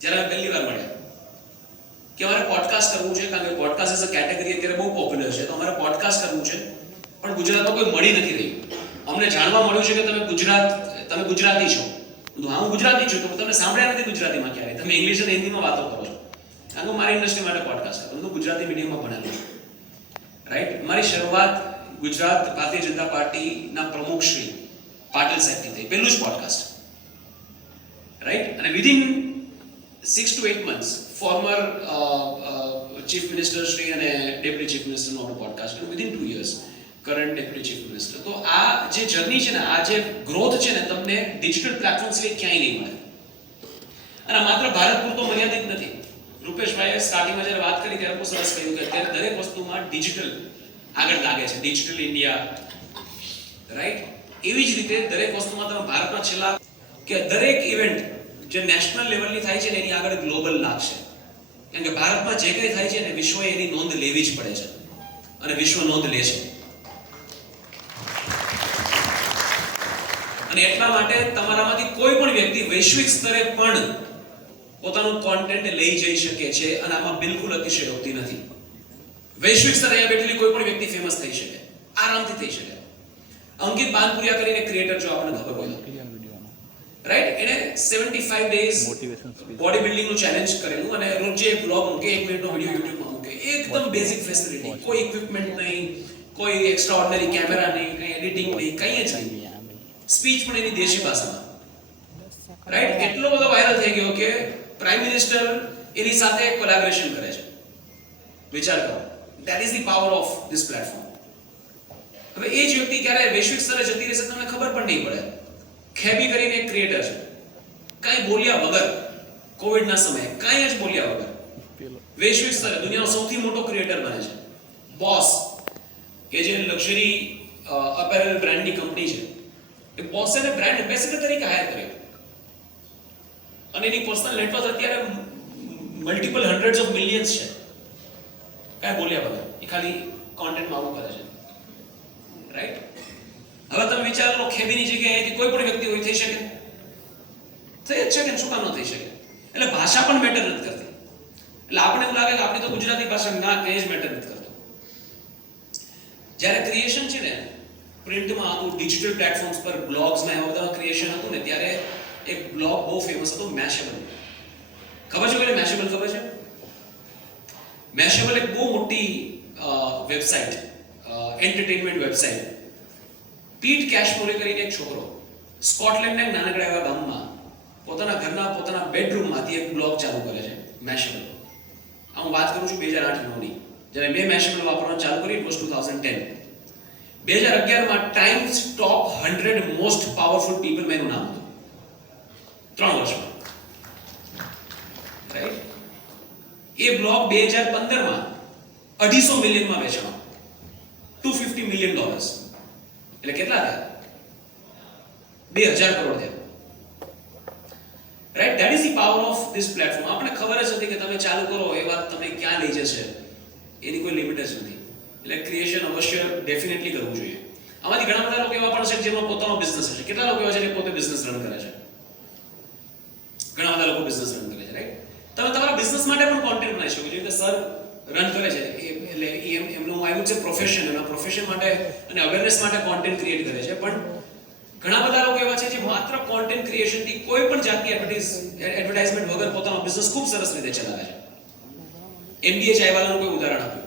જ્યારે અમે પહેલી વાર મળ્યા કે અમારે પોડકાસ્ટ કરવું છે, કારણ કે પોડકાસ્ટ એઝ અ કેટેગરી અત્યારે બહુ પોપ્યુલર છે, તો અમારે પોડકાસ્ટ કરવું છે, પણ ગુજરાતમાં કોઈ મળી નથી રહ્યું. અમને જાણવા મળ્યું છે કે તમે ગુજરાતી છો. હા, હું ગુજરાતી છું, તો તમે સાંભળ્યા નથી ગુજરાતીમાં ક્યારે, તમે ઇંગ્લિશ અને હિન્દીમાં વાતો કરો છો. કારણ કે મારી ઇન્ડસ્ટ્રી માટે પોડકાસ્ટ કરું, હું ગુજરાતી મીડિયમમાં ભણેલો છું, રાઈટ. મારી શરૂઆત ગુજરાત ભારતીય જનતા પાર્ટીના પ્રમુખ શ્રી પાટીલ સાહેબથી થઈ, પહેલું જ પોડકાસ્ટ, રાઈટ. અને within 6 to 8 months former chief minister Shri અને ડેપ્યુટી ચીફ મિનિસ્ટરનો આપણો પોડકાસ્ટ કર્યો. Within 2 years current deputy chief minister. તો આ જે જર્ની છે ને, આ જે ગ્રોથ છે ને, તમને ડિજિટલ પ્લેટફોર્મ સિવાય ક્યાંય નહીં મળે. અને માત્ર ભારત પૂરતો મર્યાદિત નથી. રૂપેશભાઈએ સ્ટાર્ટિંગમાં જ્યારે વાત કરી ત્યારે બહુ સરસ કહ્યું કે અત્યારે દરેક વસ્તુમાં ડિજિટલ આગળ લાગે છે, ડિજિટલ ઇન્ડિયા, રાઈટ. એવી જ રીતે દરેક વસ્તુમાં તમે ભારતમાં છેલ્લા કે દરેક ઇવેન્ટ જે નેશનલ લેવલની થાય છે ને એની આગળ ગ્લોબલ લાગશે. કારણ કે ભારતમાં જે કંઈ થાય છે ને વિશ્વએ એની નોંધ લેવી જ પડે છે અને વિશ્વ નોંધ લે છે. અને એટલા માટે તમારામાંથી કોઈ પણ વ્યક્તિ વૈશ્વિક સ્તરે પણ પોતાનું કોન્ટેન્ટ લઈ જઈ શકે છે અને આમાં બિલકુલ અતિશયોક્તિ નથી. વૈશ્વિક સ્તરે અહીંયા બેઠેલી કોઈ પણ વ્યક્તિ ફેમસ થઈ શકે, આરામથી થઈ શકે. અંકિત બાનપુરિયા કરીને ક્રિએટર, જો આપણને ખબર હોય, રાઈટ, એને 75 days બોડી બિલ્ડિંગ નું ચેલેન્જ કરેલું અને રોજે એક બ્લોગ મૂકે, 1 મિનિટનો વિડિયો યુટ્યુબમાં મૂકે. એકદમ બેઝિક ફેસિલિટી, કોઈ ઇક્વિપમેન્ટ નહીં, કોઈ એક્સ્ટ્રાઓર્ડિનરી કેમેરા નહીં, કંઈ એડિટિંગ નહીં, કંઈ જ નહીં. સ્પીચ પણ એની દેશી ભાષામાં, રાઈટ. એટલો બધો વાયરલ થઈ ગયો કે પ્રાઇમ મિનિસ્ટર એની સાથે કોલેબોરેશન કરે છે. વિચાર કરો, that is the power of this platform. હવે એ જ વ્યક્તિ ક્યારે વૈશ્વિક સ્તરે જતી રહેશે તમને ખબર પણ નહીં પડે. ખેબી કરીને એક ક્રિએટર છે, કાંઈ બોલ્યા વગર, કોવિડના સમયે કાંઈ જ બોલ્યા વગર વૈશ્વિક સ્તરે દુનિયાનો સૌથી મોટો ક્રિએટર બને છે. બોસ, કે જે લક્ઝરી અપેરલ બ્રાન્ડની કંપની છે, એ બોસે ને બ્રાન્ડ એમ્બેસેડર તરીકે હાયર કર્યો અને એની પર્સનલ નેટવર્ક અત્યારે મલ્ટિપલ હન્ડ્રેડ્સ ઓફ મિલિયન્સ છે. કાંઈ બોલ્યા વગર એ ખાલી કોન્ટેન્ટમાં આવું કરે છે, રાઈટ. હવે તમે વિચાર કરો, ખેબીની જગ્યાએ કોઈ પણ વ્યક્તિ હોય થઈ શકે? થઈ જ શકે. શું કામ ન થઈ શકે? એટલે ભાષા પણ મેટર નથી કરતી. એટલે આપણે એવું લાગે કે આપણી તો ગુજરાતી ભાષા, ના, કંઈ જ મેટર નથી કરતું. જ્યારે ક્રિએશન છે ને, પ્રિન્ટમાં હતું, ડિજિટલ પ્લેટફોર્મ્સ પર, બ્લોગ્સમાં, એવા બધા ક્રિએશન હતું ને, ત્યારે એક બ્લોગ બહુ ફેમસ હતો, મેશેબલ. ખબર છે કોઈને મેશેબલ? ખબર છે? મેશેબલ એક બહુ મોટી વેબસાઇટ, એન્ટરટેનમેન્ટ વેબસાઇટ. પીટ કેશમોરે કરીને એક છોકરો સ્કોટલેન્ડના એક નાનકડા એવા ગામમાં પોતાના ઘરના પોતાના બેડરૂમમાંથી એક બ્લોગ ચાલુ કરે છે, મેશેબલ. આ હું વાત કરું છું 2008-9ની. જ્યારે મેં મેશેબલ વાપરવાનું ચાલુ કર્યું, ઇટ વોઝ 2010. 2011માં Times top 100 most powerful people માં એનું નામ હતું, 3 વર્ષમાં, રાઈટ. એ બ્લોગ 2015માં 250 મિલિયનમાં વેચાણો, $250 million. એટલે કેટલા થયા? 2000 કરોડ થયા, right. That is the power of this platform. આપણે ખબર જ હતી કે તમે ચાલુ કરો એ વાત તમે ક્યાં લઈ જશે એની કોઈ લિમિટ જ નથી. એટલે ક્રિએશન અવશ્ય ડેફિનેટલી કરવું જોઈએ. આમાંથી ઘણા બધા લોકો એવા પણ છે જેનો પોતાનો બિઝનેસ છે. કેટલા લોકો એવા છે જે પોતે બિઝનેસ રન કરે છે? ઘણા બધા લોકો બિઝનેસ રન કરે છે, રાઈટ. તમે તમારા બિઝનેસ માટે પણ કોન્ટેન્ટ બનાવી શકો છો. કે સર રન કરે છે, એટલે એમનું આવ્યું છે પ્રોફેશન, એના પ્રોફેશન માટે અને અવેરનેસ માટે કોન્ટેન્ટ ક્રિએટ કરે છે. પણ ઘણા બધા લોકો એવા છે જે માત્ર કોન્ટેન્ટ ક્રિએશનથી કોઈ પણ જાતની એડવર્ટાઇઝમેન્ટ વગર પોતાનો બિઝનેસ ખૂબ સરસ રીતે ચલાવે છે. MBA ચાયવાલાનું કોઈ ઉદાહરણ આપ્યું,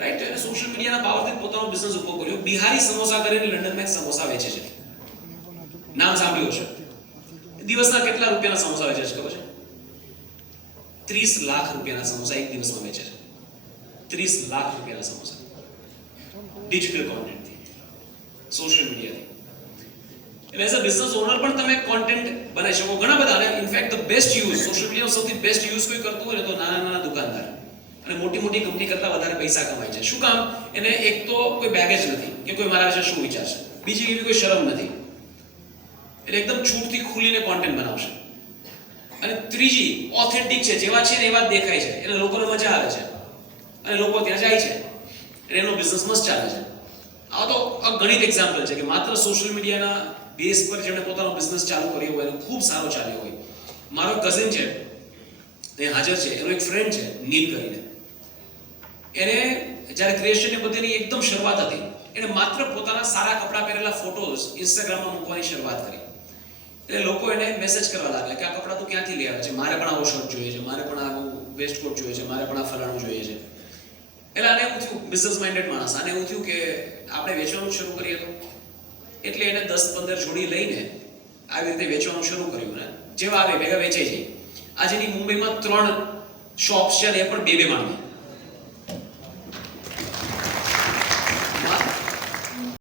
રાઈટ. અને સોશિયલ મીડિયાના પાવરથી પોતાનો બિઝનેસ ઉભો કર્યો. બિહારી સમોસા કરીને લંડનમાં એક સમોસા વેચે છે, નામ સાંભળ્યું છે. દિવસના કેટલા રૂપિયાના સમોસા વેચે છે ખબર છે? 30 લાખ રૂપિયાના સમોસા એક દિવસમાં વેચે છે. 30 લાખ રૂપિયાના સમોસા, ડિજિટલ કોન્ટેન્ટથી, સોશિયલ મીડિયાથી. એટલે એઝ અ બિઝનેસ ઓનર પણ તમે કોન્ટેન્ટ બનાવી શકો ઘણા બધા. અને in fact the best use, social મીડિયાનો સૌથી બેસ્ટ યુઝ કોઈ કરતું હોય ને તો નાના દુકાનદાર અને મોટી કંપની કરતા વધારે પૈસા કમાય છે. શું કામ? એને એક તો કોઈ બેગેજ નથી કે કોઈ મારા વિશે શું વિચારશે, બીજી એવી કોઈ શરમ નથી. એટલે એકદમ છૂટથી ખુલીને કોન્ટેન્ટ બનાવશે. અને ત્રીજી, ઓથેન્ટિક છે, જેવા છે ને એવા જ દેખાય છે, એટલે લોકોને મજા આવે છે અને લોકો ત્યાં જાય છે, એટલે એનો બિઝનેસ મસ્ત ચાલે છે. આ તો ગણિત એક્ઝામ્પલ છે કે માત્ર સોશિયલ મીડિયાના બેઝ પર જેમણે પોતાનો બિઝનેસ ચાલુ કર્યો હોય અને ખૂબ સારો ચાલ્યો હોય. મારો કઝિન છે, એ હાજર છે, એનો એક ફ્રેન્ડ છે નીલ કરીને. એને જ્યારે ક્રિએશનની બધીની એકદમ શરૂઆત હતી, એને માત્ર પોતાના સારા કપડાં પહેરેલા ફોટોઝ ઇન્સ્ટાગ્રામમાં મૂકવાની શરૂઆત કરી. એટલે લોકો એને મેસેજ કરવા લાગ્યા કે આ કપડાં તું ક્યાંથી લઈ આવે છે, મારે પણ આવો શર્ટ જોઈએ છે, મારે પણ આવું વેસ્ટકોટ જોઈએ છે, મારે પણ આ ફલાણું જોઈએ છે. એટલે આને એવું થયું, બિઝનેસ માઇન્ડેડ માણસ, આને એવું થયું કે આપણે વેચવાનું શરૂ કરીએ તો. એટલે એને 10-15 જોડી લઈને આવી રીતે વેચવાનું શરૂ કર્યું ને જેવા આવે ભેગા વેચાઈ જાય. આજની મુંબઈમાં 3 શોપ્સ છે ને એ પણ 2-2 માળની.